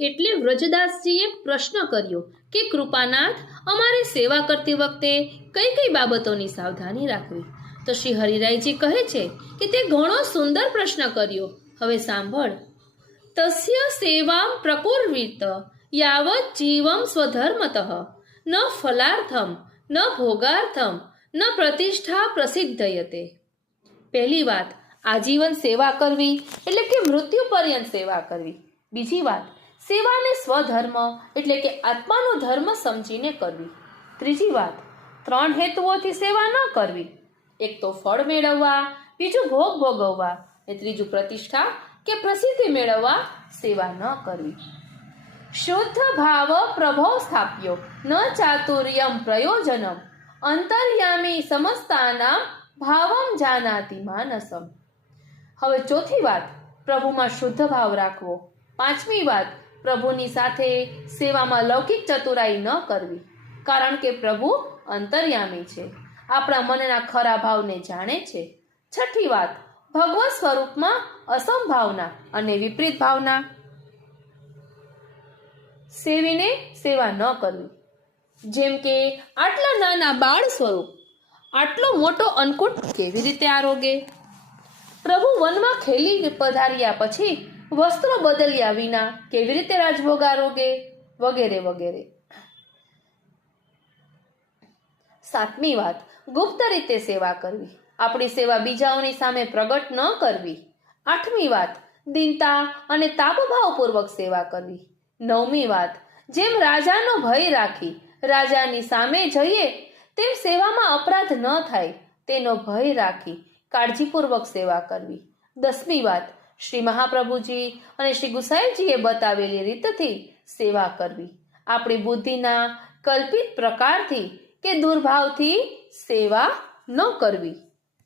એટલે વ્રજદાસજીએ પ્રશ્ન કર્યો કે કૃપાનાથ, અમારે સેવા કરતી વખતે કઈ કઈ બાબતોની સાવધાની રાખવી? તો શ્રી હરિરાયજી કહે છે કે તે ઘણો સુંદર પ્રશ્ન કર્યો. હવે સાંભળ. તસ્ય સેવામ પ્રકુર્વિત, યાવત જીવમ સ્વધર્મતઃ. ન ફલાર્થમ, ન ભોગાર્થમ, ન પ્રતિષ્ઠા પ્રસિદ્ધયતે. પહેલી વાત, આજીવન સેવા કરવી એટલે કે મૃત્યુ પર્યંત સેવા કરવી. બીજી વાત સેવાને સ્વધર્મ એટલે કે આત્માનો ધર્મ સમજીને કરવી. ત્રીજી વાત, ત્રણ હેતુઓથી સેવા ન કરવી. એક તો ફળ મેળવવા, બીજું ભોગ ભોગવવા, ને ત્રીજું પ્રતિષ્ઠા કે પ્રસિદ્ધિ મેળવવા સેવા ન કરવી. શુદ્ધ ભાવ પ્રભો સ્થાપ્યો, ન ચાતુર્યમ પ્રયોજનમ, અંતર્યામી સમસ્તાનામ ભાવમ જાનાતી માનસમ. હવે ચોથી વાત, પ્રભુમાં શુદ્ધ ભાવ રાખવો. પાંચમી વાત પ્રભુની સાથે સેવામાં લૌકિક ચતુરાઈ ન કરવી, કારણ કે પ્રભુ અંતર્યામી છે. આપણા મનના ખરા ભાવને જાણે છે. છઠ્ઠી વાત, ભગવત સ્વરૂપમાં અસંભાવના અને વિપરીત ભાવના. સેવીને સેવા ન કરવી. જેમ કે, આટલા નાના બાળ સ્વરૂપ, આટલો મોટો અન્નકૂટ કેવી રીતે આરોગે? પ્રભુ વનમાં ખેલી પધાર્યા પછી વસ્ત્રો બદલ્યા વિના કેવી રીતે રાજભોગ આરોગે? વગેરે વગેરે. સાતમી વાત. ગુપ્ત રીતે સેવા કરવી. આપણી સેવા બીજાઓની સામે પ્રગટ ન કરવી. આઠમી વાત. દિનતા અને તાપભાવપૂર્વક સેવા કરવી. નવમી વાત. જેમ રાજાનો ભય રાખી રાજાની સામે જઈએ, તેમ સેવામાં અપરાધ ન થાય, તેનો ભય રાખી કાળજીપૂર્વક સેવા કરવી. દસમી વાત. શ્રી મહાપ્રભુજી અને શ્રી ગુસાઈજીએ બતાવેલી રીતથી સેવા કરવી. આપણી બુદ્ધિના કલ્પિત પ્રકારથી કે દુર્ભાવથી સેવા ન કરવી.